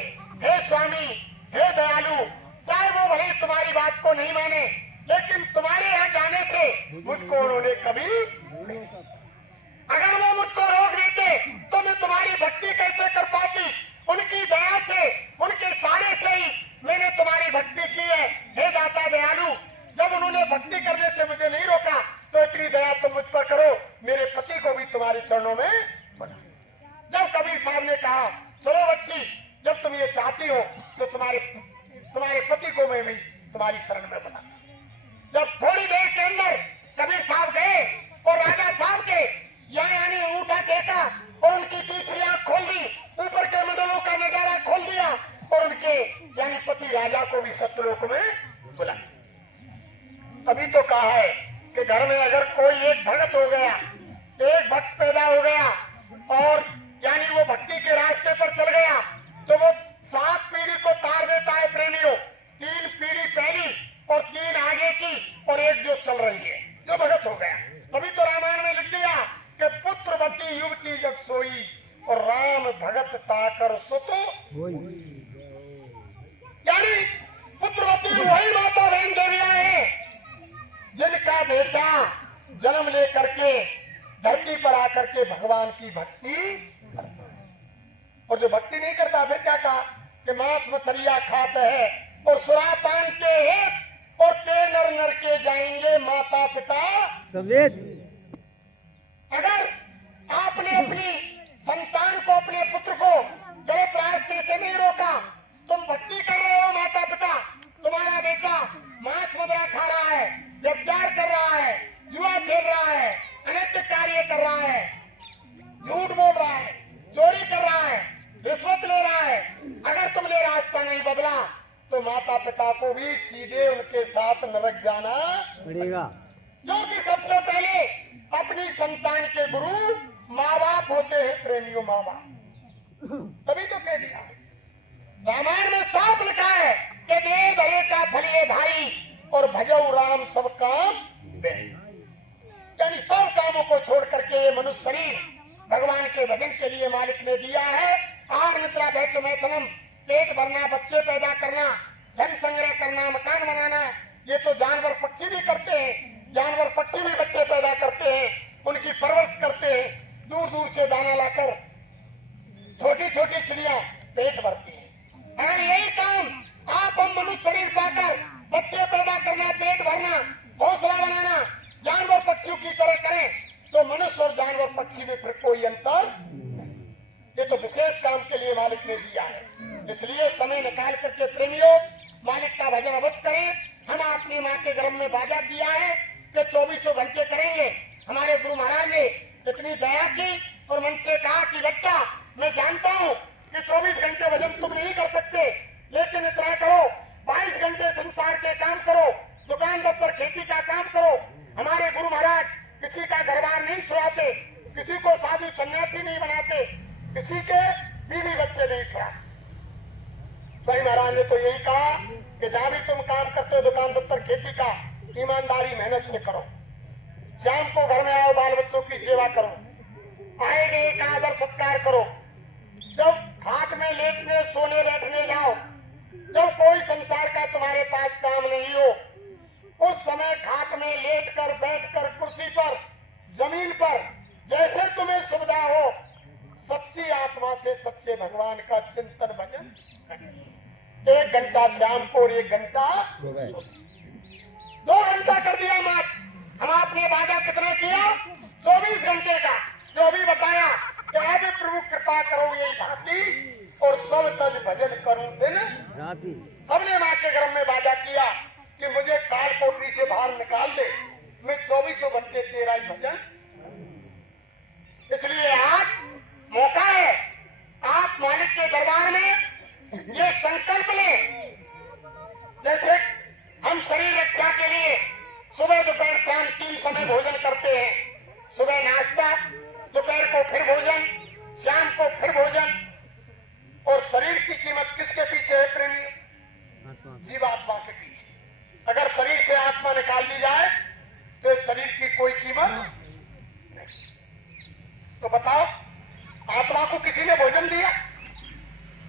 हे स्वामी, हे दयालु, चाहे वो भले तुम्हारी बात को नहीं माने, लेकिन तुम्हारे यहाँ जाने से मुझको उन्होंने कभी, अगर वो मुझको रोक देते तो मैं तुम्हारी भक्ति कैसे कर पाती। उनकी दया से, उनके सहारे से ही मैंने तुम्हारी भक्ति की है। हे दाता दयालु, जब उन्होंने भक्ति करने से मुझे नहीं रोका, तो इतनी दया तुम मुझ पर करो, मेरे पति को भी तुम्हारे चरणों में बना। जब कबीर साहब ने कहा, चलो बच्ची, जब तुम ये चाहती हो तो तुम्हारे पति को मैं भी तुम्हारी शरण में बना। जब थोड़ी देर के अंदर कबीर साहब गए और राजा साहब के यानी अंगूठा टेका और उनकी तीसरी आंख खोल दी, ऊपर के मंडलों का नजारा खोल दिया और उनके यानी पति राजा को भी सत्यलोक में बुला। अभी तो कहा है कि घर में अगर कोई एक भगत हो गया, एक भक्त पैदा हो गया और यानी वो भक्ति के रास्ते पर चल गया, तो वो 7 पीढ़ी को तार देता है। प्रेमियों, 3 पीढ़ी पहली और 3 आगे की और एक जो चल रही है, जो भगत हो गया। तभी तो रामायण में लिख दिया कि पुत्रवती युवती जब सोई और राम भगत ताकर सुतो। यानी पुत्रवती वही माता बहन देवियां हैं जिनका बेटा जन्म लेकर के धरती पर आकर के भगवान की भक्ति, और जो भक्ति नहीं करता फिर क्या कहा कि मांस मछलियां खाते हैं और सुरापान के हित और ते नर नर के जाएंगे माता पिता सवेद। अगर आपने अपनी संतान को, अपने पुत्र को गलत रास्ते से नहीं रोका, तुम भक्ति कर रहे हो, माता पिता, तुम्हारा बेटा मांस मदिरा खा रहा है, व्यभिचार कर रहा है, जुआ खेल रहा है, अनैतिक कार्य कर रहा है, झूठ बोल रहा है, चोरी कर रहा है, रिश्वत ले रहा है, अगर तुमने रास्ता नहीं बदला तो माता पिता को भी सीधे उनके साथ नरक जाना पड़ेगा। क्योंकि सबसे पहले अपनी संतान के गुरु माँ बाप होते हैं। प्रेमियों, माँ बाप, तभी तो कह दिया रामायण में साफ लिखा है कि दे धरे का फलिए भाई और भजऊ राम सब काम, यानी सब कामों को छोड़ करके ये मनुष्य शरीर भगवान के भजन के लिए मालिक ने दिया है। आहार निद्रा भय मैथुनम, पेट भरना, बच्चे पैदा करना, धन संग्रह करना, मकान बनाना, ये तो जानवर पक्षी भी करते हैं। जानवर पक्षी भी बच्चे पैदा करते हैं, उनकी परवरिश करते हैं, दूर दूर से दाना लाकर छोटी छोटी चिड़िया पेट भरती है। अगर यही काम आप हम मनुष्य शरीर पाकर बच्चे पैदा करना, पेट भरना, घोंसला बनाना, जानवर पक्षियों की तरह करें तो मनुष्य और जानवर पक्षी में फिर कोई अंतर नहीं। ये तो विशेष काम के लिए मालिक ने दिया है। इसलिए समय निकाल करके प्रेमियों मालिक का भजन अवश्य करें। हम अपनी माँ के गर्भ में वादा किया है कि 24 घंटे करेंगे। हमारे गुरु महाराज ने इतनी दया की और मन से कहा कि बच्चा, मैं जानता हूँ कि 24 घंटे भजन तुम नहीं कर सकते, लेकिन इतना करो, 22 घंटे संसार के काम करो, दुकान दफ्तर खेती का काम करो। हमारे गुरु महाराज किसी का घरबार नहीं छुड़ाते, किसी को साधु सन्यासी नहीं बनाते, किसी के बीवी बच्चे नहीं छुड़ाते। भाई महाराज ने तो यही कहा कि जहां भी तुम काम करते हो दुकान दफ्तर खेती का, ईमानदारी मेहनत से करो। शाम को घर में आओ, बाल बच्चों की सेवा करो, आए गए का आदर सत्कार करो। जब खाट में लेटने सोने बैठने जाओ, जब कोई संसार का तुम्हारे पास काम नहीं हो, उस समय खाट में लेटकर बैठकर कुर्सी पर जमीन पर जैसे तुम्हें सुविधा हो, सच्ची आत्मा से सच्चे भगवान का चिंतन भजन 1 घंटा शाम को और 1 घंटा 2 घंटा कर दिया मात। हम आपने वादा कितना किया? 24 घंटे का। जो भी बताया कि आगे प्रभु कृपा करो यही भांति और सब तज भजन करूं दिन राति। सबने माँ के गर्भ में वादा किया कि मुझे काल कोठरी से बाहर निकाल दे, मैं 24 घंटे तेरा ही भजन। इसलिए आज मौका है, आप मालिक के दरबार में ये संकल्प लें। जैसे हम शरीर रक्षा के लिए सुबह दोपहर शाम 3 समय भोजन करते हैं। सुबह नाश्ता, दोपहर को फिर भोजन, शाम को फिर भोजन। और शरीर की कीमत किसके पीछे है प्रेमी? जीवात्मा के पीछे। अगर शरीर से आत्मा निकाल दी जाए तो शरीर की कोई कीमत नहीं। तो बताओ, आत्मा को किसी ने भोजन दिया?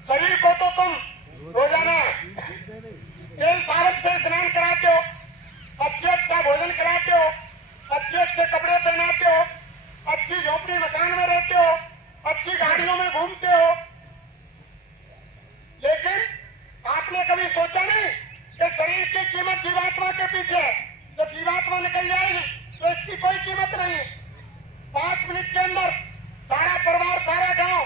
शरीर को तो तुम रोजाना तेल साबुन से स्नान कराते हो, अच्छा भोजन कराते हो, अच्छे कपड़े पहनाते हो, अच्छी झोपड़ी मकान में रहते हो, अच्छी गाड़ियों में घूमते हो, लेकिन आपने कभी सोचा नहीं कि शरीर की कीमत जीवात्मा के पीछे है। जब जीवात्मा निकल जाएगी तो इसकी कोई कीमत नहीं है। 5 मिनट के अंदर सारा परिवार, सारा गांव,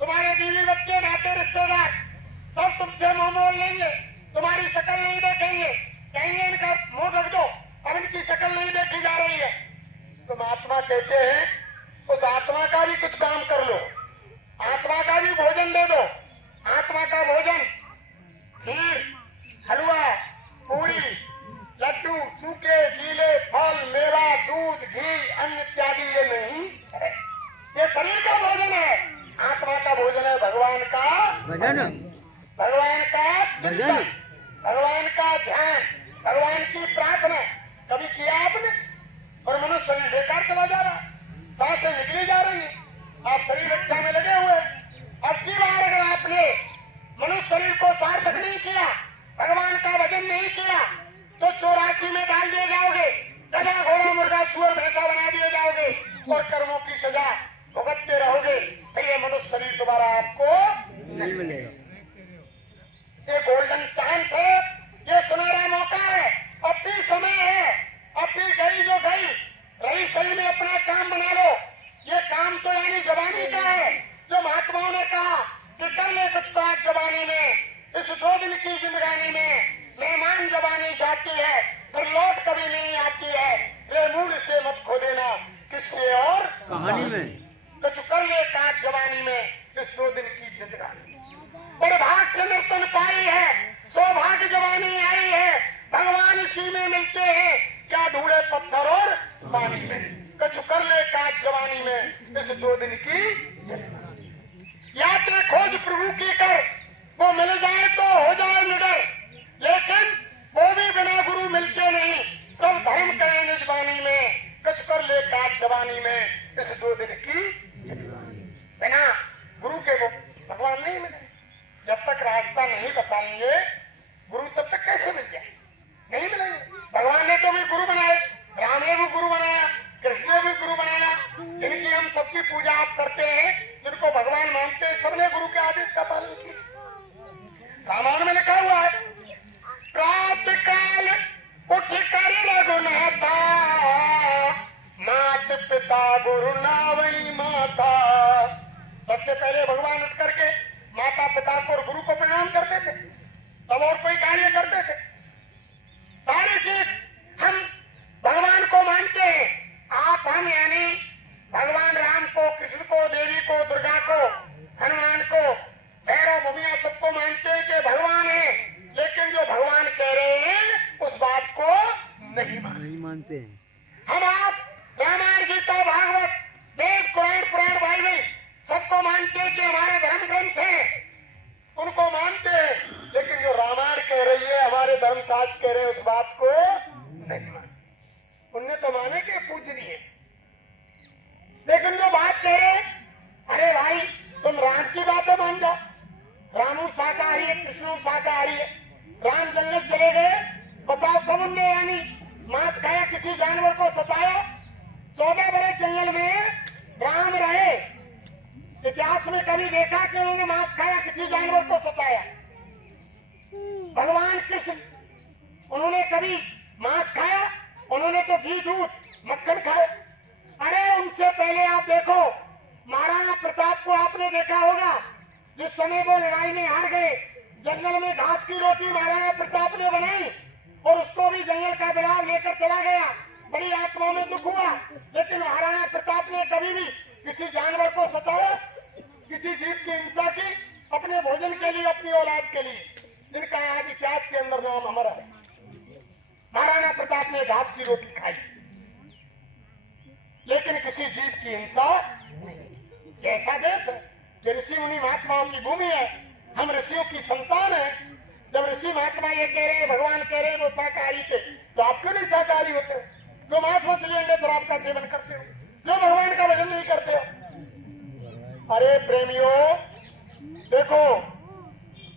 तुम्हारे बीवी बच्चे, नाते रिश्तेदार सब तुमसे मुंह मोड़ लेंगे, तुम्हारी शक्ल नहीं देखेंगे, कहेंगे इनका मुंह ढक दो, अब इनकी शक्ल नहीं देखी जा रही है। तुम आत्मा कहते हैं, उस आत्मा का भी कुछ काम कर लो, आत्मा का भी भोजन दे दो। आत्मा का भोजन खीर, हलवा, पूरी, लड्डू, सूखे गीले फल, मेवा, दूध, घी, अन्न इत्यादि ये नहीं है। ये शरीर का भोजन है। आत्मा का भोजन है भगवान का भजन, भगवान का चिंतन, भगवान का ध्यान, भगवान की प्रार्थना। कभी किया आपने? और मनुष्य शरीर बेकार चला जा रहा, सांसें निकली जा रही है, आप शरीर रक्षा में लगे हुए। अब की बार अगर आपने मनुष्य शरीर को सार्थक नहीं किया, भगवान का भजन नहीं किया, तो 84 में डाल दिए जाओगे, गधा घोड़ा मुर्गा सुअर भैंसा बना दिए जाओगे और कर्मों की सजा भुगतते रहोगे। फिर ये मनुष्य शरीर दोबारा आपको नहीं मिलेगा। ये गोल्डन चांस है, ये सुनहरा मौका है, अब भी समय है, अब भी गई जो गई, रही सही में अपना काम बना लो। ये काम तो यानी जवानी का है, जो महात्माओं ने कहा कि कर ले कुछ बात जवानी में, इस 2 दिन की जिंदगानी में मेहमान जवानी जाती है, फिर लौट कभी नहीं आती है। रे मूल से मत खो देना किससे और कहानी में, कुछ कर ले काट जवानी में इस 2 दिन की जिंदगानी। बड़े भाग से नर्तन पाई है, सौभाग्य जवानी आई है, भगवान इसी में मिलते हैं, क्या ढूंढे पत्थर और पानी में। कुछ कर ले काट जवानी में इस 2 दिन की या तो खोज प्रभु की कर, वो मिल जाए तो हो जाए निडर, लेकिन वो भी बिना गुरु मिलते नहीं, सब धर्म कहे निजवानी में। कुछ कर ले काट जवानी में इस 2 दिन की बिना गुरु के वो भगवान नहीं मिले। जब तक रास्ता नहीं बताएंगे गुरु तब तक कैसे मिल जाए? नहीं मिलेंगे। भगवान ने तो भी गुरु बनाए, राम ने भी गुरु बनाया, कृष्ण ने भी गुरु बनाया, जिनकी हम तमाम सबकी पूजा आप करते हैं, जिनको भगवान मानते हैं, सबने गुरु के आदेश का पालन किया। रामायण में लिखा हुआ है, प्रातः काल उठ कर रघुनाथा, मात पिता गुरु नावई माता। सबसे पहले भगवान उठ करके माता पिता को और गुरु को प्रणाम करते थे, तब और कोई कार्य करते थे। सारी चीज हम भगवान को मानते हैं। आप हम यानी भगवान राम को, कृष्ण को, देवी को, दुर्गा को, हनुमान को, भैरव भूमिया सबको मानते हैं कि भगवान है, लेकिन जो भगवान कह रहे हैं उस बात को नहीं मानते हैं। हम आप रामायण, गीता, भागवत, वेद, कुरान, पुराण, बाइबल सबको मानते हैं कि हमारे धर्म ग्रंथ हैं, उनको मानते हैं, लेकिन जो रामायण कह रही है, हमारे धर्म शास्त्र कह रहे हैं, उस बात को नहीं मानते। उनने तो माने कि पूजनीय है, लेकिन जो बात कहे, अरे भाई तुम राम की बातें मान जाओ, रामू शाकाहारी है, कृष्णु शाकाहारी है, राम जंगल चले गए, बताओ कब उनने यानी मांस खाया, किसी जानवर को सताया? 14 बरस जंगल में राम रहे, इतिहास में कभी देखा कि उन्होंने मांस खाया, किसी जानवर को सताया? भगवान कृष्ण उन्होंने कभी मांस खाया? उन्होंने तो घी, दूध, मक्खन खाया। अरे उनसे पहले आप देखो, महाराणा प्रताप को आपने देखा होगा, जिस समय वो लड़ाई में हार गए, जंगल में घास की रोटी महाराणा प्रताप ने बनाई और उसको भी जंगल का बिलाव लेकर चला गया। बड़ी आत्मा में दुख हुआ, लेकिन महाराणा प्रताप ने कभी भी किसी जानवर को सताया, किसी जीव की हिंसा की, अपने भोजन के लिए, अपनी औलाद के लिए, जिनका आज इतिहास के अंदर नाम अमर है। महाराणा प्रताप ने घास की रोटी खाई, लेकिन किसी जीव की हिंसा। कैसा देश है, ऋषि मुनि महात्माओं की भूमि है, हम ऋषियों की संतान है। जब ऋषि महात्मा ये कह रहे हैं, भगवान कह रहे हैं वो शाकाहारी थे, तो आप क्यों नहीं शाकाहारी होते हो? जो मांस मछली अंडे शराब का सेवन करते हो, जो भगवान का भजन नहीं करते हो? अरे प्रेमियों देखो,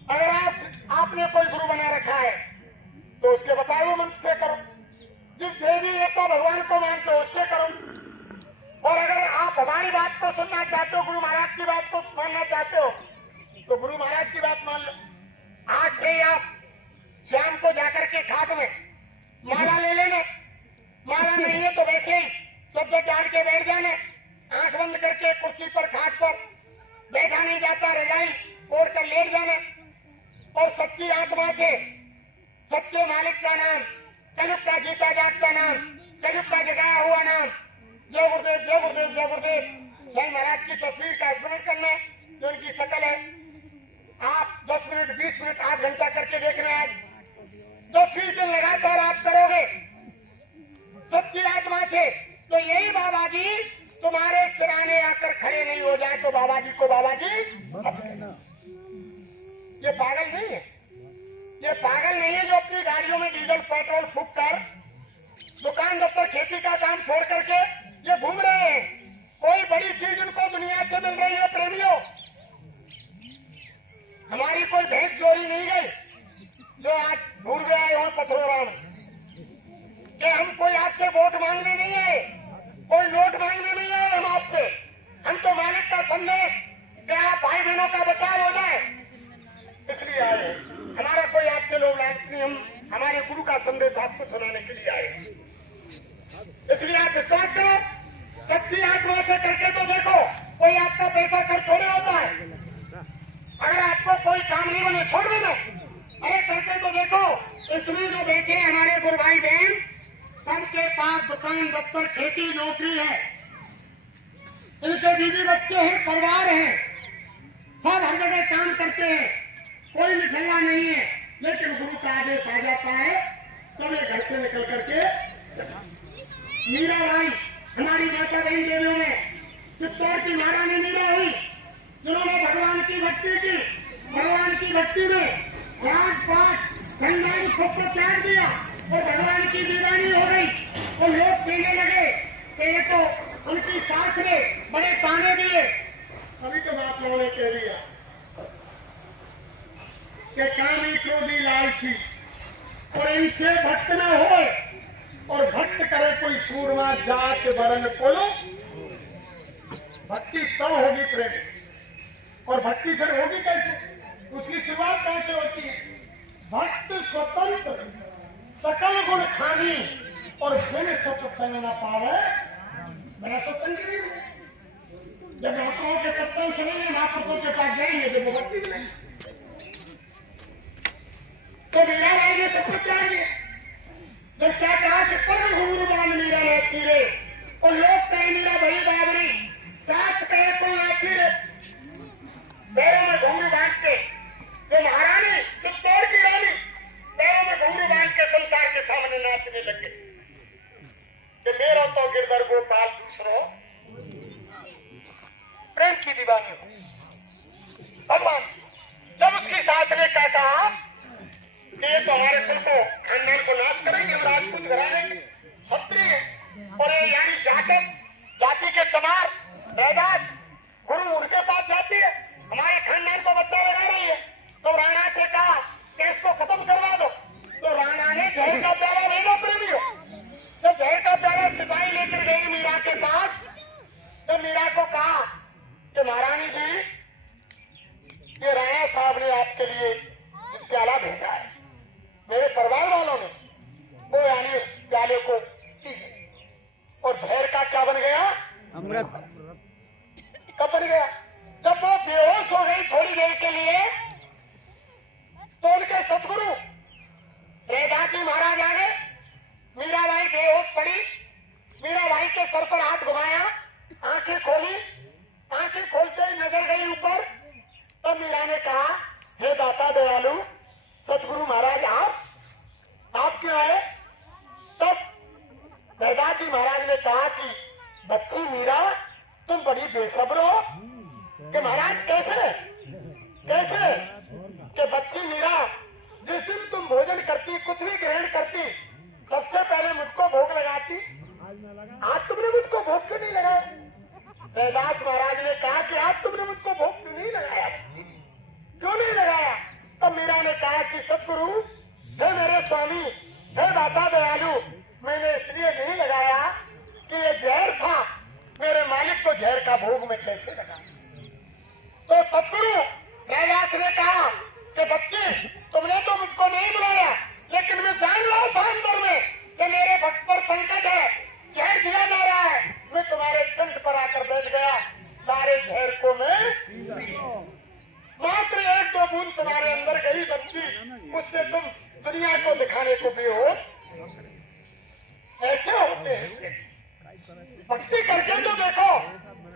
अगर आपने कोई गुरु बना रखा है तो उसके बताए हुए मंत्र से करो। जिस देवी एकता भगवान को मानते हो उससे करो। और अगर आप हमारी बात को सुनना चाहते हो, गुरु महाराज की बात को मानना चाहते हो, तो गुरु महाराज की बात मान लो। आज से आप शाम को जाकर के खाट में माला ले लेना, माला नहीं है तो वैसे ही शब्द डाल के बैठ जाना, आंख बंद करके कुर्सी पर, खाट पर बैठा नहीं जाता, रजाई ओढ़ कर लेट जाना और सच्ची आत्मा से सच्चे मालिक का नाम, कलयुग का जीता जागता नाम, कलयुग का जगाया हुआ नाम, जय गुरुदेव, जय गुरुदेव, जय गुरुदेव, साईं महाराज की तस्वीर का स्मरण करना, जो उनकी शकल है। आप 10 मिनट, 20 मिनट, आध घंटा करके देखना है, 10-20 दिन लगातार आप करोगे सच्ची आत्मा से, तो यही बाबा जी तुम्हारे सिराने आकर खड़े नहीं हो जाए तो बाबा जी को बाबा जी। ये पागल नहीं है, ये पागल नहीं है जो अपनी गाड़ियों में डीजल पेट्रोल फूंक कर, दुकान दफ्तर, खेती का काम छोड़ करके ये घूम रहे हैं। कोई बड़ी चीज उनको दुनिया से मिल रही है प्रेमियों। हमारी कोई भैंस चोरी नहीं गई जो आज ढूंढ गया है वहां पथरोरा में, कि हम कोई आपसे वोट मांगने नहीं आए, कोई नोट मांगने नहीं आए हम आपसे। हम तो मालिक का संदेश कि आप भाई बहनों का बचाव हो जाए इसलिए आए। हमारा कोई आपसे लोग नहीं, हम हमारे गुरु का संदेश आपको सुनाने के लिए आए। इसलिए आप विश्वास करो, सच्ची आत्मा से करके तो देखो, कोई आपका पैसा खर्च थोड़े होता है। अगर आपको कोई काम नहीं बने छोड़ देना, अरे करके तो देखो। इसमें जो बैठे हमारे गुरु भाई बहन, सबके पास दुकान, दफ्तर, खेती, नौकरी है, इनके बीवी बच्चे हैं, परिवार है, सब हर जगह काम करते हैं, कोई निठल्ला नहीं है, लेकिन गुरु का आदेश आ जाता है तब ये घर से निकल करके। मीराबाई हमारी माता बहन देवियों में चित्तौड़ की महारानी मीरा हुई, जिन्होंने भगवान की भक्ति की, भगवान की भक्ति में राज पाठ धनधान सबको त्याग दिया और भगवान की दीवानी हो गई। और लोग कहने लगे कि ये तो उनकी सास ने बड़े ताने दिए। अभी तो बाप लोगों ने कह दिया कि कामी क्रोधी लालची और इनसे भक्त न हो, और भक्त करे कोई सूरमा जात वरण कुल। भक्ति तब होगी प्रेम। और भक्ति फिर होगी कैसे, उसकी शुरुआत कैसे होती है? भक्त स्वतंत्र सकल गुण खानी और बिन सत्संग न पावे मेरा सत्संग नहीं है। जब महात्माओं के सत्संग सुनेंगे, महापुरुषों के पास जाएंगे तो वो भक्ति मिलेगी। तो मीरा राय ने सब कुछ जान लिया। जब क्या कहा कि पर घुंघरू बांध मीरा ना छीरे, और लोग कहे मीरा भई बाबरी, सास कहे कोई ना छीरे। पैरों में घुंघरू बांध के वो महारानी चित्तौड़ की रानी पैरों में घुंघरू बांध के संसार के सामने नाचने लगे कि मेरा तो गिरधर गोपाल दूसरो प्रेम की दीवानी हो। भगवान जब उसकी सास ने क्या कहा कि ये तो हमारे कुल को खानदान को नाश करेंगे और राजपूत घराने क्षत्रिय और ये यानी जाति के चमार बैदास गुरु उनके पास जाती है, हमारे खानदान को बच्चा लगा रही है। तो राणा से कहा कि इसको खत्म करवा दो। तो राणा ने जहर का प्याला लेगा प्रेमियों। जब जहर का प्याला सिपाही लेकर गए मीरा के पास, तो मीरा को कहा कि महारानी जी, ये राणा साहब ने आपके लिए प्याला भेजा है, मेरे परिवार वालों ने वो यानी इस प्याले को पी गए। और जहर का क्या बन गया? अमृत। कब बन गया? जब वो बेहोश हो गई थोड़ी देर के लिए, तो उनके सतगुरु वेदांती महाराज आ गए। मीराबाई बेहोश पड़ी, मीराबाई के सर पर हाथ घुमाया, आंखें खोली, आंखें खोलते ही नजर गई ऊपर। तब मीरा ने कहा, हे दाता दयालु सतगुरु महाराज, आप क्यों आए? तब वेदांती महाराज ने कहा कि बच्ची मीरा, तुम बड़ी बेसब्र हो कि महाराज कैसे कि बच्ची मीरा, जिस दिन तुम भोजन करती, कुछ भी ग्रहण करती, सबसे पहले मुझको भोग लगाती, आज तुमने मुझको भोग क्यों नहीं लगाया? वेदांत महाराज ने कहा कि आज तुमने मुझको भोग क्यों नहीं लगाया? क्यों नहीं लगाया? तब मीरा ने कहा कि सतगुरु, हे मेरे स्वामी, हे दाता दयालु, मैंने इसलिए नहीं लगाया कि ये जहर था, मेरे मालिक को जहर का भोग में कैसे लगा। तो सतगुरु रैदास ने कहा कि बच्चे, तुमने तो मुझको नहीं बुलाया, लेकिन मैं जान रहा था अंदर में कि मेरे भक्त पर संकट है, जहर दिया जा रहा है। मैं तुम्हारे कंठ पर आकर बैठ गया, सारे जहर को मैं मात्र एक दो बूंद तुम्हारे अंदर गई बच्ची, उससे तुम दुनिया को दिखाने को बेहोश ऐसे होते हैं। भक्ति करके तो देखो,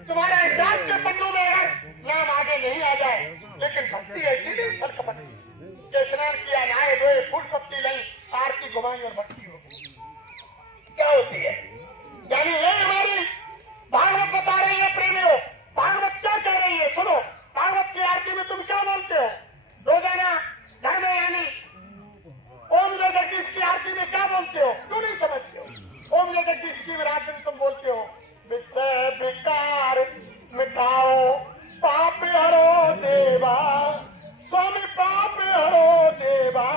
तुम्हारा इतिहास के पन्नों में अगर नाम आगे नहीं आ जाए, लेकिन भक्ति ऐसी नहीं छलकपटी कि स्नान किया, नहाए धोए, फूल पत्ती लाई, आरती घुमाई और भक्ति होगी। क्या होती है? यानी ये हमारी भागवत बता रही है प्रेमियों। भागवत क्या कह रही है सुनो। भागवत की आरती में तुम क्या बोलते हो? रोजाना घर में यानी ओम जय जगदीश की आरती में क्या बोलते हो? क्यों नहीं समझते हो? ओम जय जगदीश की रात दिन तुम बोलते हो, विषय विकार मिटाओ, पाप हरो देवा, स्वामी पाप हरो देवा,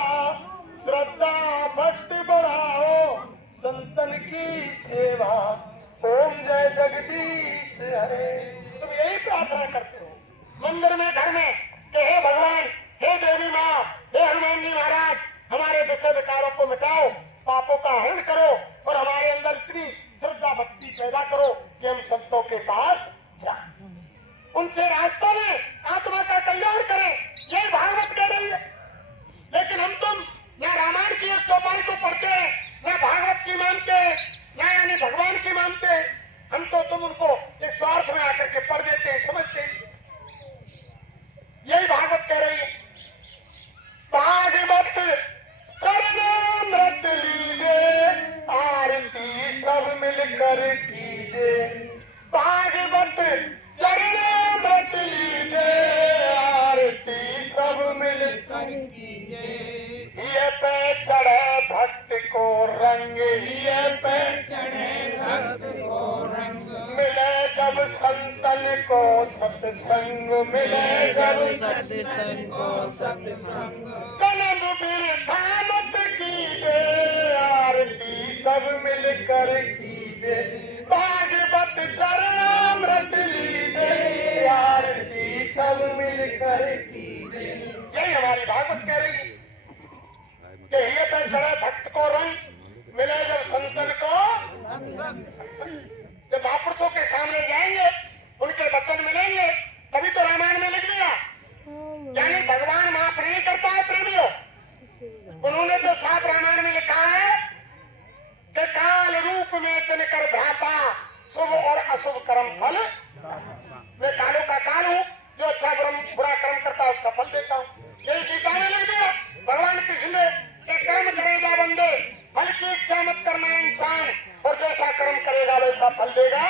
श्रद्धा भक्ति बढ़ाओ, संतन की सेवा, ओम जय जगदीश हरे। तुम यही प्रार्थना करते हो मंदिर में, घर में कि हे भगवान, हे देवी माँ, हे हनुमान जी महाराज, हमारे विषय विकारों को मिटाओ, पापों का हरण करो और हमारे अंदर इतनी श्रद्धा भक्ति पैदा करो कि हम संतों के पास जाएं, उनसे रास्ता में आत्मा का कल्याण करें। ये भागवत कह रही है। लेकिन हम तुम न रामायण की एक चौपाई को पढ़ते हैं, न भागवत की मानते हैं, न यानी भगवान की मानते हैं। हम तो तुम उनको एक स्वार्थ में आकर के पढ़ देते हैं, समझते हैं। यही भागवत कह रही है। भागवत चरणामृत लीजे, आरती सब मिलकर कीजे। भागवत चरणामृत लीजे, आरती सब मिलकर कीजे। ये पे चढ़े भक्त को रंग, ये पे चढ़े भक्त को रंग, मिले जब संतन को सत्संग, मिले जब सत्संग को सत्संग। जन्म बिरथा मत कीजे, आरती सब मिलकर कीजे। भागवत चरणामृत लीजे, यही हमारी भागवत कह रही है कि ये पे चढ़े भक्त को रंग मिले जब संतन को। जब महापुरुषों के सामने जाएंगे उनके वचन मिलेंगे तभी तो रामायण में लिख दिया। यानी भगवान माफ नहीं करता है प्रेमियों। उन्होंने तो साफ रामायण में लिखा है कि काल रूप में तिनकर भ्राता शुभ और अशुभ कर्म फल। मैं कालों का काल हूँ, जो अच्छा बुरा कर्म करता है उसका फल देता हूँ। यही गीता में लिख दिया भगवान कृष्ण ने कि कर्म करेगा बंदे, फल की इच्छा मत करना इंसान, और जैसा कर्म करेगा वैसा फल देगा।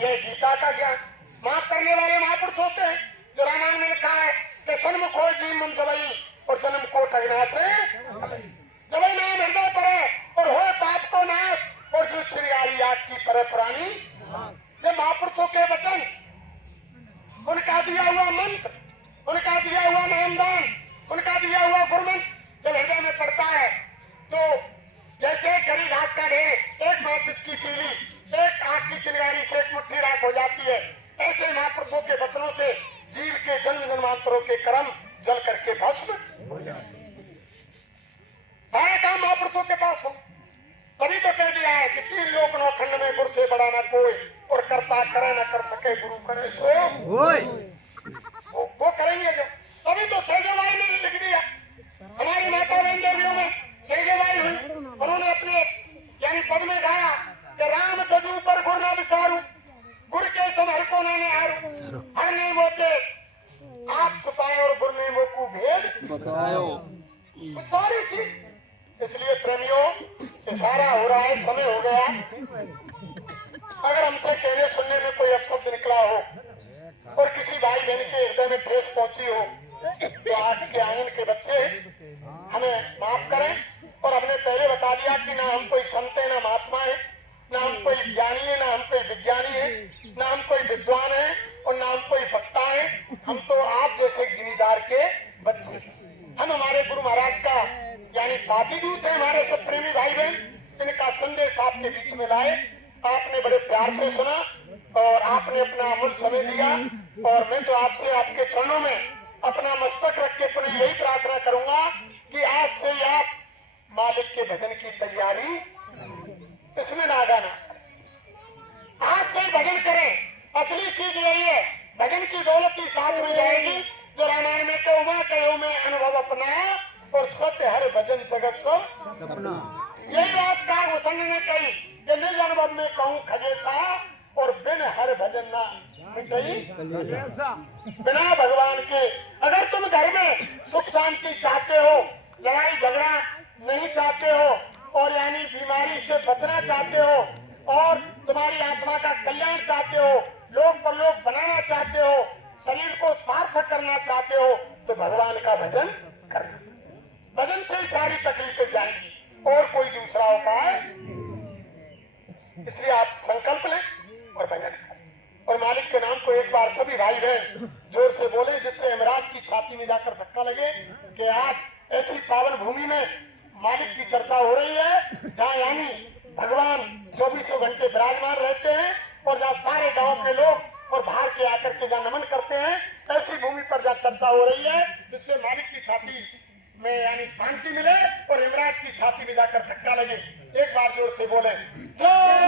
ये गीता का ज्ञान। माफ करने वाले महापुरुष होते हैं जो रामायण में लिखा है कि सन्मुख हो जीवन जबई और जन्म को टगना से जबई नाम हृदय पड़े और हो पाप को नाश और जो श्रृंगारी आग की परत पुरानी। ये महापुरुषों के वचन, उनका दिया हुआ मंत्र, उनका दिया हुआ नामदान, उनका दिया हुआ गुरमंत्र जब हृदय में पड़ता है तो जैसे गली घास का ढेर एक माचिस की तीली एक आग की चिंगारी से एक मुट्ठी राख हो जाती है, ऐसे महापुरुषों के वचनों से जीव के जन्म जन्मांतरों के कर्म जल करके भस्म हो जाते। सारे काम महापुरुषों के पास हो। तभी तो कह दिया है कि 3 लोक 9 खंड में गुरु से बड़ा न कोई, और करता करे न कर सके गुरु करे सो वो करेंगे जो। तभी तो सेजवाई ने लिख दिया, हमारी माता बहन देवियों में सेजवाई हुई, उन्होंने अपने यानी पद में गाया कि राम तजू पर गुर ना विचारू, गुर के समर को नाने हारू, हर ने मोते आप छुपाए और गुर ने वो को भेद बतायो। सारी चीज इसलिए प्रेमियों इशारा हो रहा है, समय हो गया। अगर हमसे कहने सुनने में कोई अपशब्द निकला हो और किसी भाई बहन के हृदय में ठेस पहुंची हो तो आज के आंगन के बच्चे हमें माफ करें। और हमने पहले बता दिया कि ना हम कोई संत है, ना महात्मा है, ना हम कोई ज्ञानी है, ना हम कोई विज्ञानी है, ना हम कोई विद्वान है और ना हम कोई वक्ता है। हम तो आप जैसे जिम्मेदार के बच्चे। हम हमारे गुरु महाराज का यानी पापी दूत है, हमारे सब प्रेमी भाई बहन, इनका संदेश आपके बीच में लाए। आपने बड़े प्यार से सुना और आपने अपना अमूल्य समय दिया, और मैं तो आपसे आपके चरणों में अपना मस्तक रख के अपनी यही प्रार्थना करूंगा कि आज से आप मालिक के भजन की तैयारी इसमें ना आना, आज से भजन करें। असली चीज यही है, भजन की दौलत की साथ में जाएगी जो रामायण में तो उमा कहो में अनुभव अपना और सत्य हर भजन जगत सब अपना। यही बात का वचन ने कही कि निज अनुभव में कहूँ खजेसा और बिन हर भजन ना मिटई बिना भगवान के। अगर तुम घर में सुख शांति चाहते हो, लड़ाई झगड़ा नहीं चाहते हो, और यानी बीमारी से बचना चाहते हो, और तुम्हारी आत्मा का कल्याण चाहते हो, लोक परलोक बनाना चाहते हो, शरीर को सार्थक करना चाहते हो, तो भगवान का भजन करना। भजन से ही सारी तकलीफें जाएंगी और कोई दूसरा उपाय। इसलिए आप संकल्प लें और भजन करें, और मालिक के नाम को एक बार सभी भाई बहन जोर से बोले, जिससे इमरान की छाती में जाकर धक्का लगे कि आज ऐसी पावन भूमि में मालिक की चर्चा हो रही है जहाँ यानी भगवान 24 घंटे विराजमान रहते हैं, और जहाँ सारे गांव के लोग और बाहर के आकर के जहाँ नमन करते हैं, ऐसी भूमि पर जहाँ चर्चा हो रही है, जिससे मालिक की छाती में यानी शांति मिले और इमरान की छाती में जाकर धक्का लगे। एक बार जोर से बोले जय